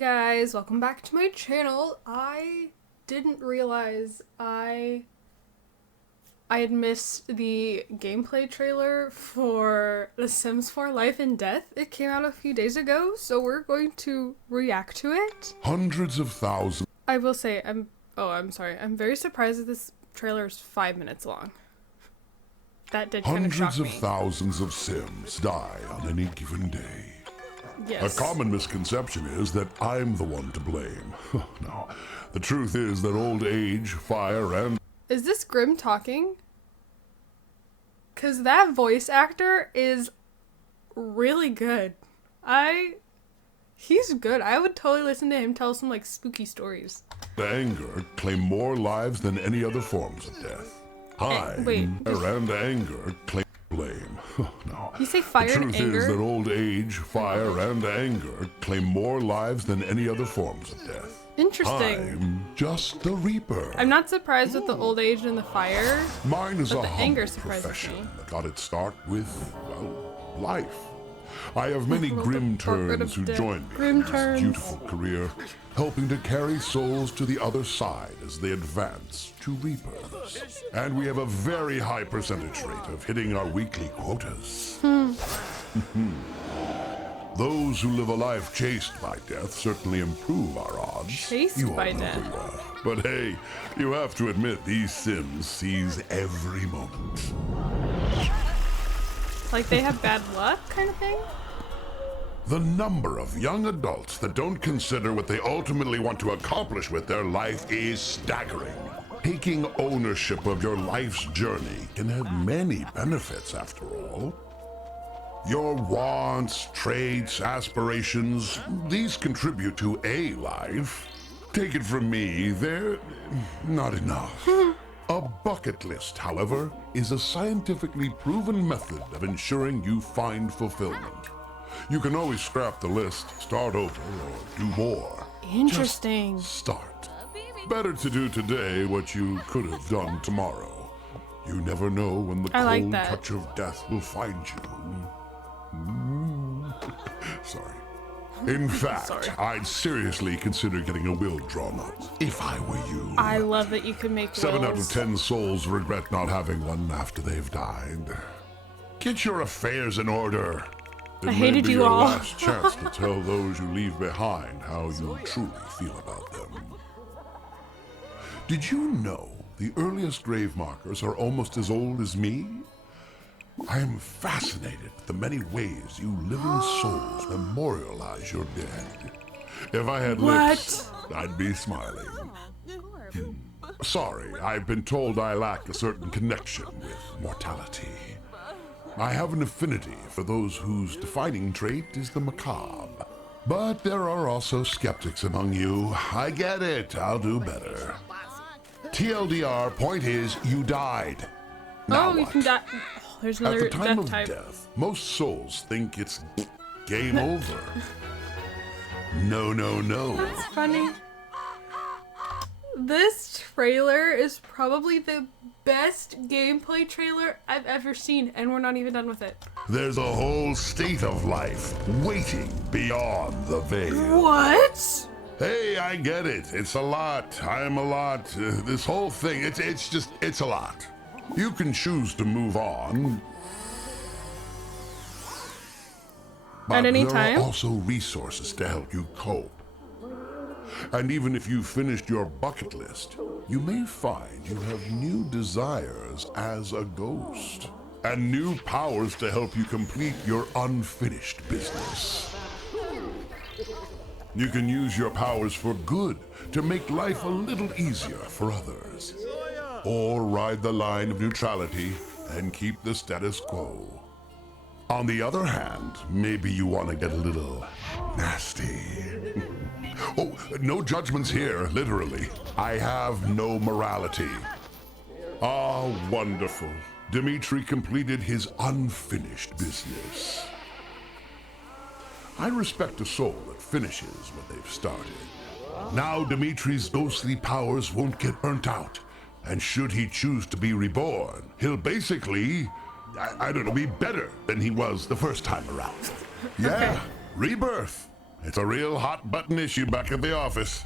Guys, welcome back to my channel. I didn't realize I had missed the gameplay trailer for The Sims 4 Life and Death. It came out a few days ago, so we're going to react to it. Hundreds of thousands. I will say, I'm sorry. I'm very surprised that this trailer is 5 minutes long. That did kind of shock me. Hundreds of thousands of Sims die on any given day. Yes. A common misconception is that I'm the one to blame. No, the truth is that old age, fire, and... Is this Grim talking? Because that voice actor is really good. He's good. I would totally listen to him tell some, like, spooky stories. anger claim more lives than any other forms of death. Fire and anger claim blame. No. You say fire and anger? The truth is that old age, fire, and anger claim more lives than any other forms of death. Interesting. I'm just the Reaper. I'm not surprised with the old age and the fire. Mine is a anger humble surprises profession me. that got its start with, well, life. I have many grim turns who join me in this beautiful career, helping to carry souls to the other side as they advance to Reapers. And we have a very high percentage rate of hitting our weekly quotas. Those who live a life chased by death certainly improve our odds. Chased by death? But hey, you have to admit these Sims seize every moment. Like they have bad luck kind of thing? The number of young adults that don't consider what they ultimately want to accomplish with their life is staggering. Taking ownership of your life's journey can have many benefits after all. Your wants, traits, aspirations, these contribute to a life. Take it from me, they're not enough. A bucket list, however, is a scientifically proven method of ensuring you find fulfillment. You can always scrap the list, start over, or do more. Interesting. Just start. Better to do today what you could have done tomorrow. You never know when the cold touch of death will find you. Sorry. In fact, I'd seriously consider getting a will drawn up, if I were you. I love that you can make wills. 7 out of 10 souls regret not having one after they've died. Get your affairs in order. I hated you all. It may be your last chance to tell those you leave behind how you truly feel about them. Did you know the earliest grave markers are almost as old as me? I am fascinated with the many ways you living souls memorialize your dead. If I had lips, I'd be smiling. Sorry, I've been told I lack a certain connection with mortality. I have an affinity for those whose defining trait is the macabre. But there are also skeptics among you. I get it, I'll do better. TLDR, point is, you died. Now you can die. There's another At the time death of type. death, most souls think it's game over. No, no, no. That's funny. This trailer is probably the best gameplay trailer I've ever seen, and we're not even done with it. There's a whole state of life waiting beyond the veil. What? Hey, I get it. It's a lot. I'm a lot. This whole thing, it's a lot. You can choose to move on. But at any there time? are also resources to help you cope. And even if you finished your bucket list, you may find you have new desires as a ghost. And new powers to help you complete your unfinished business. You can use your powers for good to make life a little easier for others. Or ride the line of neutrality and keep the status quo. On the other hand, maybe you want to get a little nasty. Oh, no judgments here, literally. I have no morality. Ah, wonderful. Dimitri completed his unfinished business. I respect a soul that finishes what they've started. Now Dimitri's ghostly powers won't get burnt out. And should he choose to be reborn, he'll basically, I don't know, be better than he was the first time around. Yeah, rebirth. It's a real hot button issue back at the office.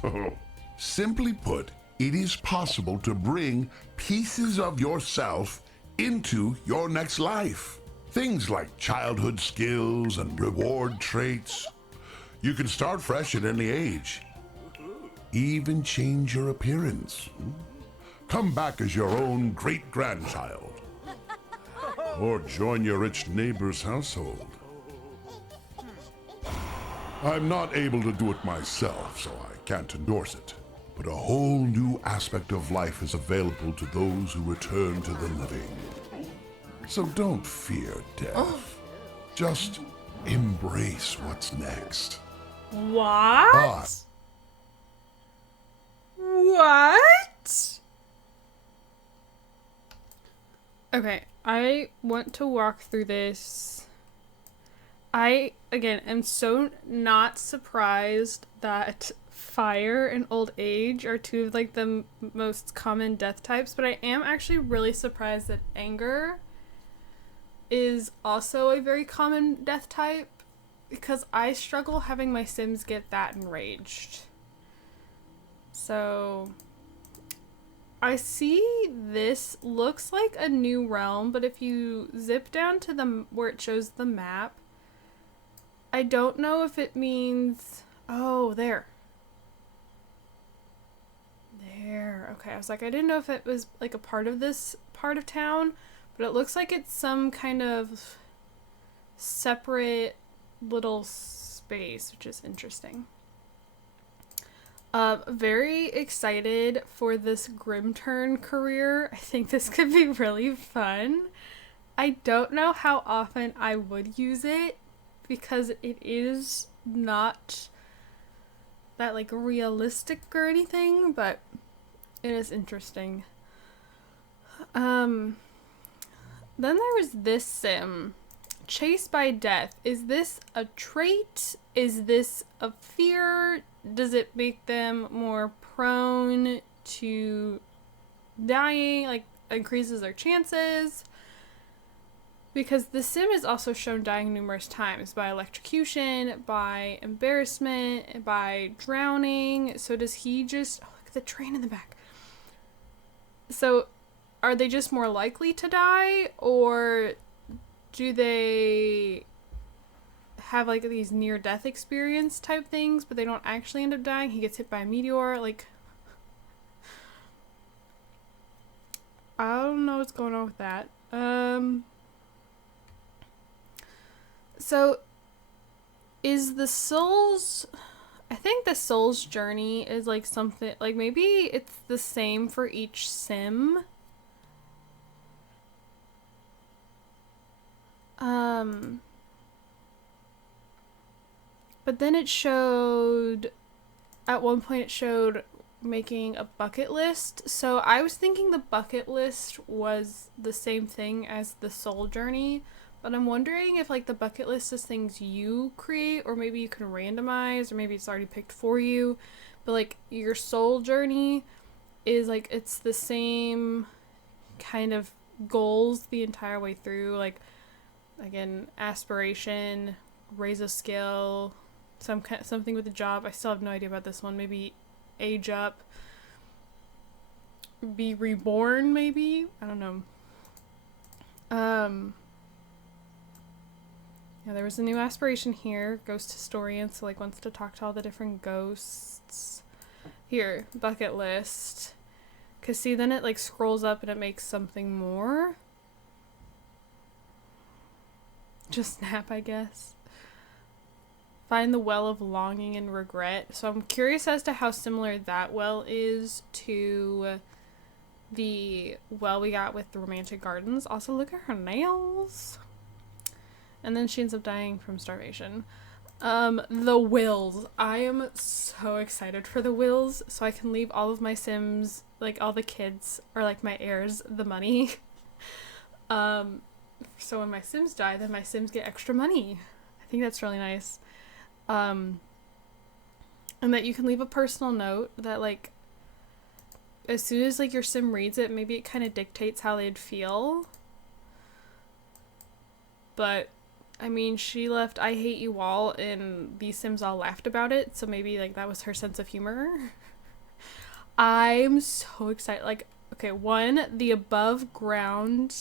Simply put, it is possible to bring pieces of yourself into your next life. Things like childhood skills and reward traits. You can start fresh at any age. Even change your appearance. Come back as your own great-grandchild. Or join your rich neighbor's household. I'm not able to do it myself, so I can't endorse it. But a whole new aspect of life is available to those who return to the living. So don't fear death. Just embrace what's next. What? What? Okay, I want to walk through this. I, again, am so not surprised that fire and old age are two of, like, the most common death types, but I am actually really surprised that anger is also a very common death type, because I struggle having my Sims get that enraged. So I see this looks like a new realm, but if you zip down to the where it shows the map, I don't know if it means, oh, there. Okay, I was like, I didn't know if it was like a part of this part of town, but it looks like it's some kind of separate little space, which is interesting. Very excited for this Grim Turn career. I think this could be really fun. I don't know how often I would use it, because it is not that, like, realistic or anything, but it is interesting. Then there was this sim, Chased by Death. Is this a trait? Is this a fear? Does it make them more prone to dying? Like, increases their chances? Because the sim is also shown dying numerous times by electrocution, by embarrassment, by drowning. So does he just... Oh, look at the train in the back. So are they just more likely to die? Or do they have, like, these near-death experience type things, but they don't actually end up dying? He gets hit by a meteor. Like, I don't know what's going on with that. So, is the soul's... I think the soul's journey is, like, something... Like, maybe it's the same for each sim. But then it showed... At one point it showed making a bucket list. So, I was thinking the bucket list was the same thing as the soul journey. But I'm wondering if, like, the bucket list is things you create, or maybe you can randomize, or maybe it's already picked for you. But, like, your soul journey is, like, it's the same kind of goals the entire way through. Like, again, aspiration, raise a skill, something with a job. I still have no idea about this one. Maybe age up, be reborn, maybe? I don't know. Yeah, there was a new aspiration here. Ghost historian, so, like, wants to talk to all the different ghosts. Here, bucket list. Cause see, then it, like, scrolls up and it makes something more. Just snap, I guess. Find the well of longing and regret. So I'm curious as to how similar that well is to the well we got with the romantic gardens. Also, look at her nails. And then she ends up dying from starvation. The wills. I am so excited for the wills, so I can leave all of my Sims, like, all the kids, or, like, my heirs, the money. So when my Sims die, then my Sims get extra money. I think that's really nice. And that you can leave a personal note that, like, as soon as, like, your Sim reads it, maybe it kind of dictates how they'd feel. But I mean, she left I Hate You All, and the Sims all laughed about it, so maybe, like, that was her sense of humor. I'm so excited. Like, okay, one, the above ground.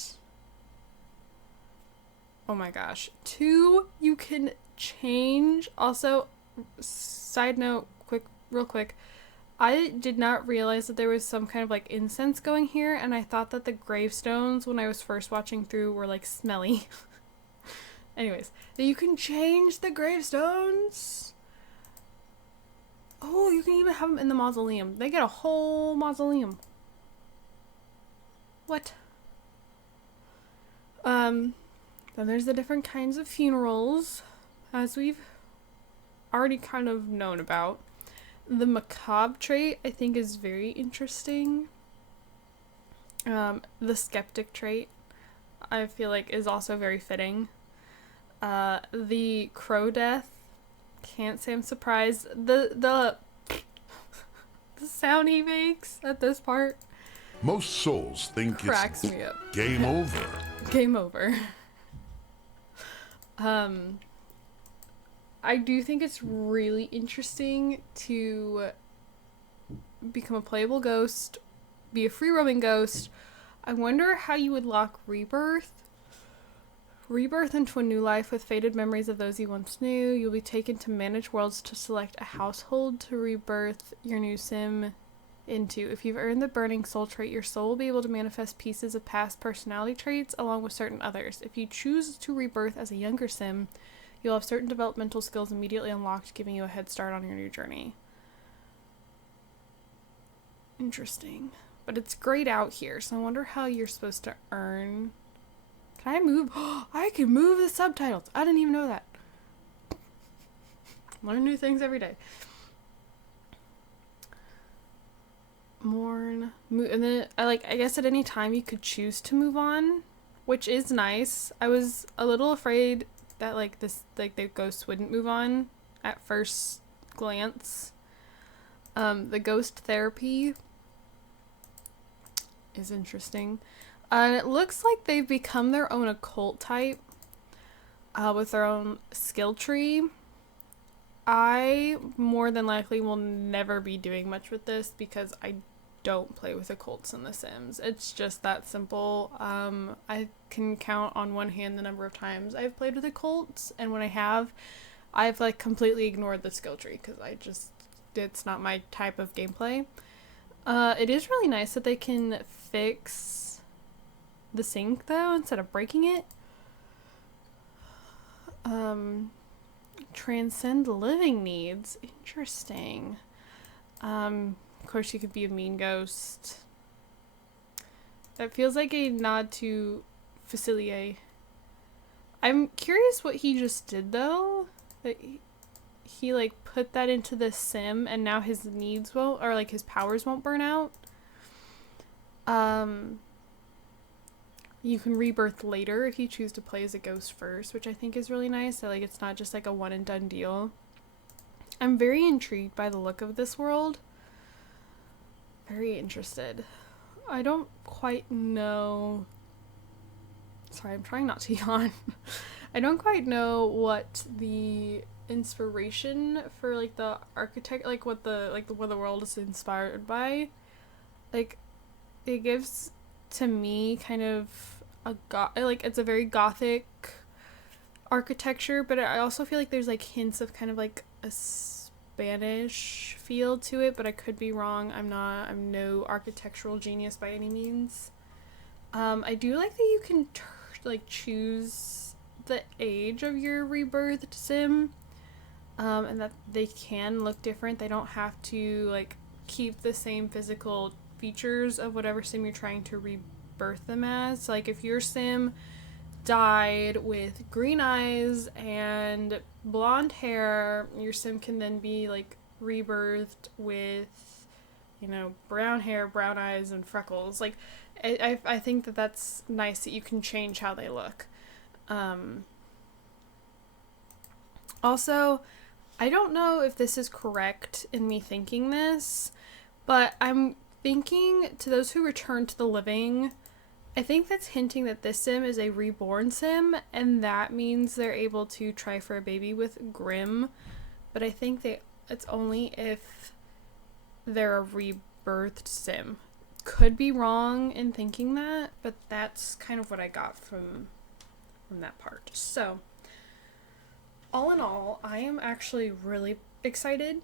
Oh my gosh. Two, you can change. Also, side note, real quick. I did not realize that there was some kind of like incense going here, and I thought that the gravestones when I was first watching through were like smelly. Anyways, that you can change the gravestones. Oh, you can even have them in the mausoleum. They get a whole mausoleum. What? Then there's the different kinds of funerals, as we've already kind of known about. The macabre trait, I think, is very interesting. The skeptic trait, I feel like, is also very fitting. The crow death, can't say I'm surprised. The sound he makes at this part Most souls think cracks it's me up. game over. Game over. I do think it's really interesting to become a playable ghost, be a free roaming ghost. I wonder how you would lock rebirth. Rebirth into a new life with faded memories of those you once knew. You'll be taken to manage worlds to select a household to rebirth your new sim into. If you've earned the burning soul trait, your soul will be able to manifest pieces of past personality traits along with certain others. If you choose to rebirth as a younger sim, you'll have certain developmental skills immediately unlocked, giving you a head start on your new journey. Interesting. But it's grayed out here, so I wonder how you're supposed to earn. Can I move? I can move the subtitles. I didn't even know that. Learn new things every day. Mourn. And then, I guess at any time you could choose to move on, which is nice. I was a little afraid that the ghost wouldn't move on at first glance. The ghost therapy is interesting. And it looks like they've become their own occult type with their own skill tree. I more than likely will never be doing much with this because I don't play with occults in The Sims. It's just that simple. I can count on one hand the number of times I've played with occults, and when I have, I've completely ignored the skill tree because it's not my type of gameplay. It is really nice that they can fix the sink though instead of breaking it. Transcend living needs. Interesting. Of course, you could be a mean ghost. That feels like a nod to Facilier. I'm curious what he just did, though. That he put that into the sim, and now his needs won't, or his powers won't burn out. You can rebirth later if you choose to play as a ghost first, which I think is really nice. So, it's not just a one and done deal. I'm very intrigued by the look of this world. Very interested. I don't quite know. Sorry, I'm trying not to yawn. I don't quite know what the inspiration for the architect, what the world is inspired by. It gives to me kind of it's a very gothic architecture, but I also feel there's hints of kind of a Spanish feel to it, but I could be wrong. I'm no architectural genius by any means. I do like that you can choose the age of your rebirthed sim, and that they can look different. They don't have to keep the same physical features of whatever sim you're trying to rebirth them as. If your sim died with green eyes and blonde hair, your sim can then be rebirthed with brown hair, brown eyes, and freckles. I think that's nice that you can change how they look. Also, I don't know if this is correct in me thinking this, but I'm thinking to those who return to the living, I think that's hinting that this sim is a reborn sim, and that means they're able to try for a baby with Grimm. But I think it's only if they're a rebirthed sim. Could be wrong in thinking that, but that's kind of what I got from that part. So, all in all, I am actually really excited.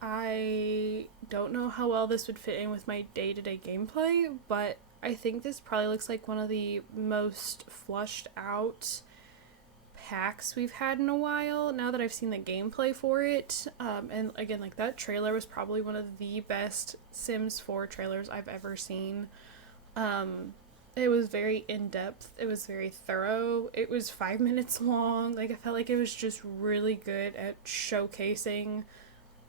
I don't know how well this would fit in with my day-to-day gameplay, but I think this probably looks like one of the most flushed out packs we've had in a while now that I've seen the gameplay for it. And again, like, that trailer was probably one of the best Sims 4 trailers I've ever seen. It was very in-depth, it was very thorough, it was 5 minutes long. Like, I felt like it was just really good at showcasing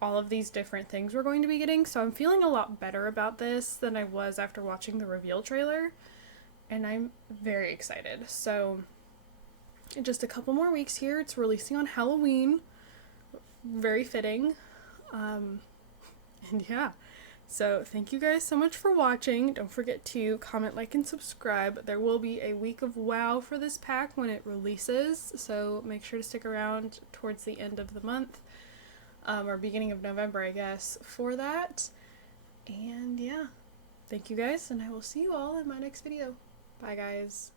all of these different things we're going to be getting. So I'm feeling a lot better about this than I was after watching the reveal trailer, and I'm very excited. So in just a couple more weeks here, it's releasing on Halloween. Very fitting. And yeah. So thank you guys so much for watching. Don't forget to comment, like, and subscribe. There will be a week of WoW for this pack when it releases, so make sure to stick around towards the end of the month, or beginning of November, I guess, for that. And yeah, thank you guys, and I will see you all in my next video. Bye, guys.